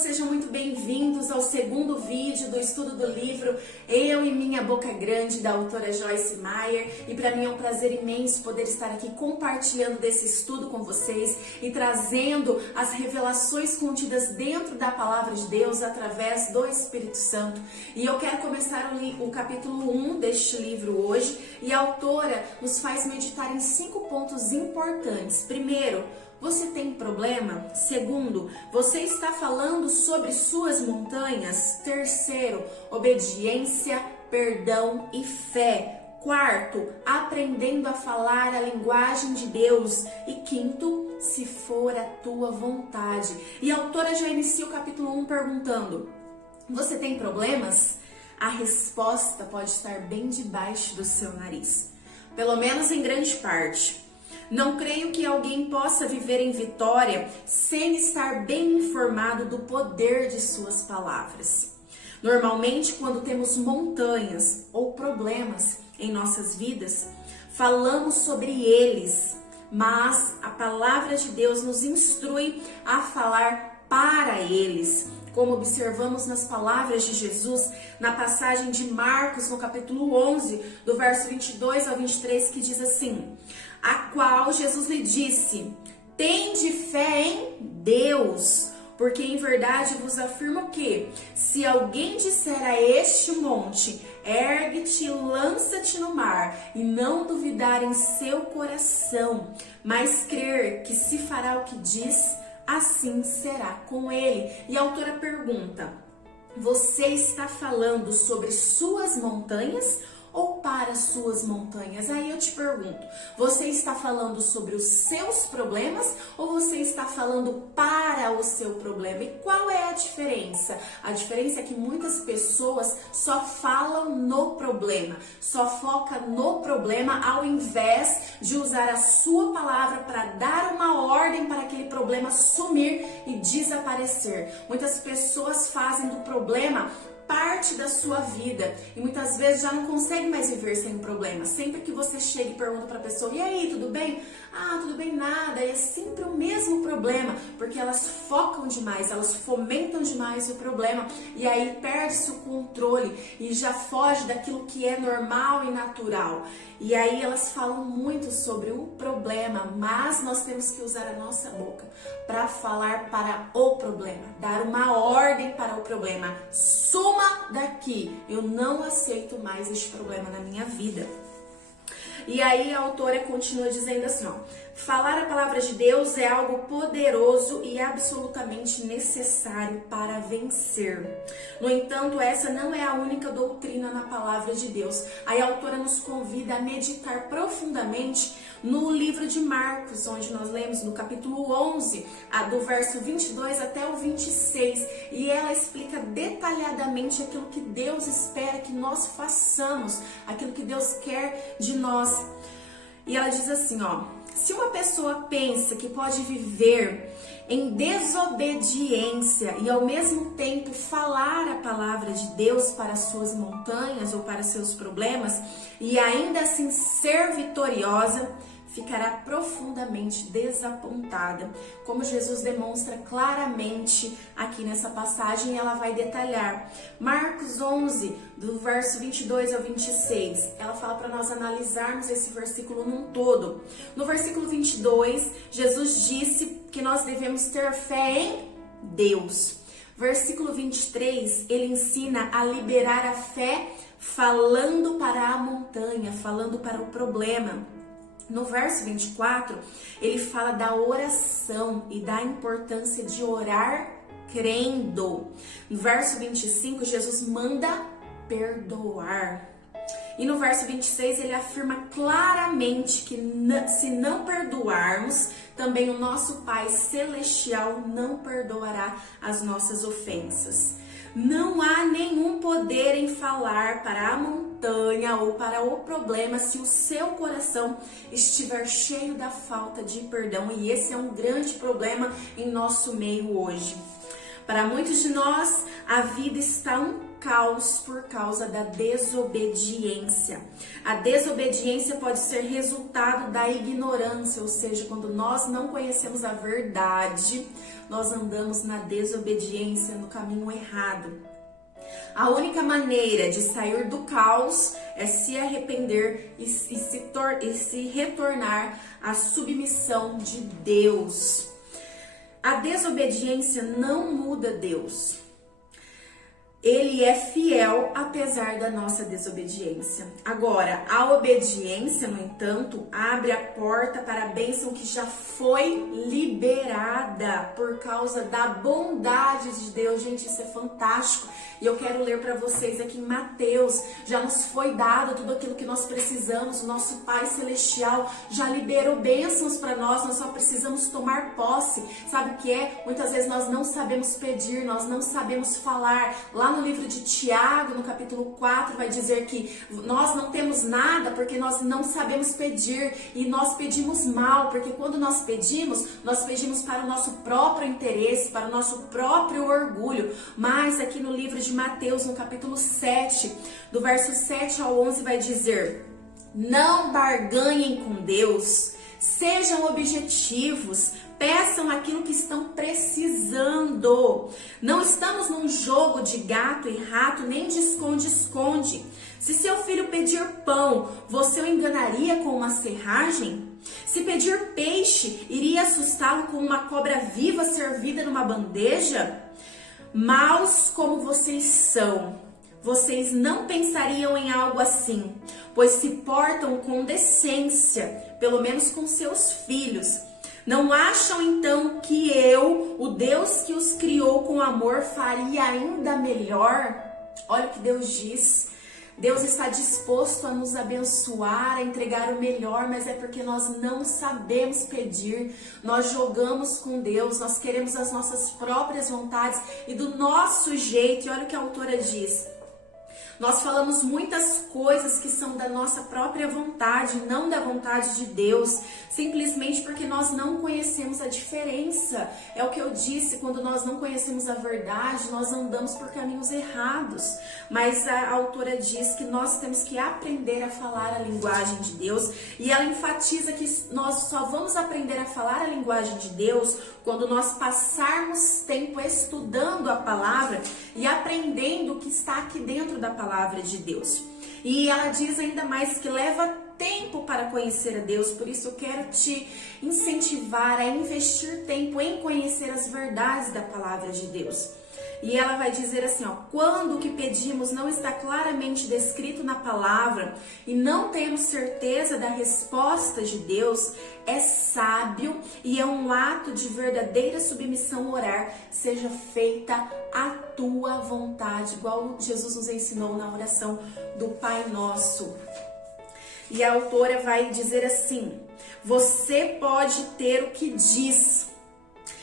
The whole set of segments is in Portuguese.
sejam muito bem-vindos ao segundo vídeo do estudo do livro Eu e Minha Boca Grande, da autora Joyce Meyer. E para mim é um prazer imenso poder estar aqui compartilhando desse estudo com vocês e trazendo as revelações contidas dentro da Palavra de Deus através do Espírito Santo. E eu quero começar o capítulo 1 deste livro hoje, e a autora nos faz meditar em 5 pontos importantes. Primeiro, você tem problema? Segundo, você está falando sobre suas montanhas? Terceiro, obediência, perdão e fé. Quarto, aprendendo a falar a linguagem de Deus. E quinto, se for a tua vontade. E a autora já inicia o capítulo 1 perguntando: você tem problemas? A resposta pode estar bem debaixo do seu nariz, pelo menos em grande parte. Não creio que alguém possa viver em vitória sem estar bem informado do poder de suas palavras. Normalmente, quando temos montanhas ou problemas em nossas vidas, falamos sobre eles, mas a palavra de Deus nos instrui a falar para eles, como observamos nas palavras de Jesus, na passagem de Marcos, no capítulo 11, do verso 22 ao 23, que diz assim: a qual Jesus lhe disse: tende fé em Deus, porque em verdade vos afirmo que, se alguém disser a este monte, ergue-te e lança-te no mar, e não duvidar em seu coração, mas crer que se fará o que diz, assim será com ele. E a autora pergunta: você está falando sobre suas montanhas ou para suas montanhas? Aí eu te pergunto, você está falando sobre os seus problemas ou você está falando para o seu problema? E qual é a diferença? A diferença é que muitas pessoas só falam no problema, só foca no problema ao invés de usar a sua palavra para dar uma ordem para aquele problema sumir e desaparecer. Muitas pessoas fazem do problema parte da sua vida e muitas vezes já não consegue mais viver sem problema. Sempre que você chega e pergunta para a pessoa: e aí, tudo bem? Ah, tudo bem, nada. E é sempre o mesmo problema, porque elas focam demais, elas fomentam demais o problema e aí perde-se o controle e já foge daquilo que é normal e natural. E aí elas falam muito sobre o problema, mas nós temos que usar a nossa boca para falar para o problema, dar uma ordem para o problema. Suma daqui, eu não aceito mais este problema na minha vida. E aí a autora continua dizendo assim, ó: falar a palavra de Deus é algo poderoso e absolutamente necessário para vencer. No entanto, essa não é a única doutrina na palavra de Deus. Aí a autora nos convida a meditar profundamente no livro de Marcos, onde nós lemos no capítulo 11, do verso 22 até o 26, e ela explica detalhadamente aquilo que Deus espera que nós façamos, aquilo que Deus quer de nós. E ela diz assim, ó: se uma pessoa pensa que pode viver em desobediência e ao mesmo tempo falar a palavra de Deus para suas montanhas ou para seus problemas e ainda assim ser vitoriosa, ficará profundamente desapontada, como Jesus demonstra claramente aqui nessa passagem. Ela vai detalhar. Marcos 11, do verso 22 ao 26, ela fala para nós analisarmos esse versículo num todo. No versículo 22, Jesus disse que nós devemos ter fé em Deus. Versículo 23, ele ensina a liberar a fé falando para a montanha, falando para o problema. No verso 24, ele fala da oração e da importância de orar crendo. No verso 25, Jesus manda perdoar. E no verso 26, ele afirma claramente que se não perdoarmos, também o nosso Pai Celestial não perdoará as nossas ofensas. Não há nenhum poder em falar para a montanha ou para o problema se o seu coração estiver cheio da falta de perdão. E esse é um grande problema em nosso meio hoje. Para muitos de nós, a vida está um caos por causa da desobediência. A desobediência pode ser resultado da ignorância, ou seja, quando nós não conhecemos a verdade, nós andamos na desobediência, no caminho errado. A única maneira de sair do caos é se arrepender e se retornar à submissão de Deus. A desobediência não muda Deus. Ele é fiel apesar da nossa desobediência. Agora, a obediência, no entanto, abre a porta para a bênção que já foi liberada por causa da bondade de Deus. Gente, isso é fantástico. E eu quero ler para vocês aqui em Mateus. Já nos foi dado tudo aquilo que nós precisamos. O nosso Pai Celestial já liberou bênçãos para nós. Nós só precisamos tomar posse. Sabe o que é? Muitas vezes nós não sabemos pedir, nós não sabemos falar. Lá no livro de Tiago, no capítulo 4, vai dizer que nós não temos nada porque nós não sabemos pedir e nós pedimos mal, porque quando nós pedimos para o nosso próprio interesse, para o nosso próprio orgulho. Mas aqui no livro de Mateus, no capítulo 7, do verso 7 ao 11, vai dizer: não barganhem com Deus, sejam objetivos, peçam aquilo que estão precisando. Não estamos num jogo de gato e rato, nem de esconde-esconde. Se seu filho pedir pão, você o enganaria com uma serragem? Se pedir peixe, iria assustá-lo com uma cobra viva servida numa bandeja? Maus como vocês são, vocês não pensariam em algo assim, pois se portam com decência, pelo menos com seus filhos. Não acham então que eu, o Deus que os criou com amor, faria ainda melhor? Olha o que Deus diz. Deus está disposto a nos abençoar, a entregar o melhor, mas é porque nós não sabemos pedir. Nós jogamos com Deus, nós queremos as nossas próprias vontades e do nosso jeito. E olha o que a autora diz. Nós falamos muitas coisas que são da nossa própria vontade, não da vontade de Deus, simplesmente porque nós não conhecemos a diferença. É o que eu disse, quando nós não conhecemos a verdade, nós andamos por caminhos errados. Mas a autora diz que nós temos que aprender a falar a linguagem de Deus, e ela enfatiza que nós só vamos aprender a falar a linguagem de Deus quando nós passarmos tempo estudando a palavra e aprendendo o que está aqui dentro da palavra de Deus. E ela diz ainda mais que leva tempo para conhecer a Deus, por isso eu quero te incentivar a investir tempo em conhecer as verdades da palavra de Deus. E ela vai dizer assim, ó: quando o que pedimos não está claramente descrito na palavra e não temos certeza da resposta de Deus, é sábio e é um ato de verdadeira submissão orar: seja feita a tua vontade, igual Jesus nos ensinou na oração do Pai Nosso. E a autora vai dizer assim: você pode ter o que diz,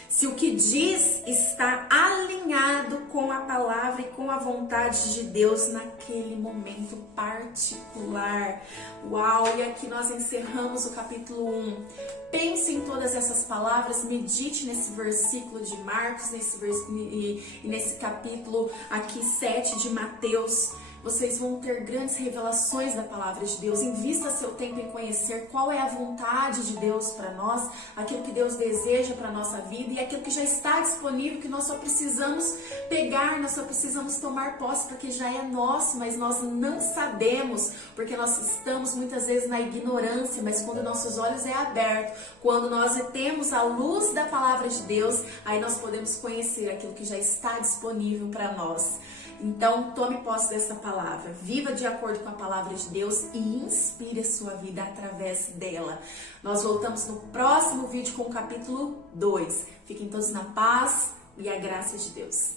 se o que diz está alinhado com a palavra e com a vontade de Deus naquele momento particular. Uau! E aqui nós encerramos o capítulo 1. Pense em todas essas palavras, medite nesse versículo de Marcos, nesse capítulo aqui 7 de Mateus. Vocês vão ter grandes revelações da palavra de Deus. Invista seu tempo em conhecer qual é a vontade de Deus para nós, aquilo que Deus deseja para a nossa vida e aquilo que já está disponível, que nós só precisamos pegar, nós só precisamos tomar posse, porque já é nosso, mas nós não sabemos, porque nós estamos muitas vezes na ignorância. Mas quando nossos olhos é aberto, quando nós temos a luz da palavra de Deus, aí nós podemos conhecer aquilo que já está disponível para nós. Então, tome posse dessa palavra, viva de acordo com a palavra de Deus e inspire a sua vida através dela. Nós voltamos no próximo vídeo com o capítulo 2. Fiquem todos na paz e a graça de Deus.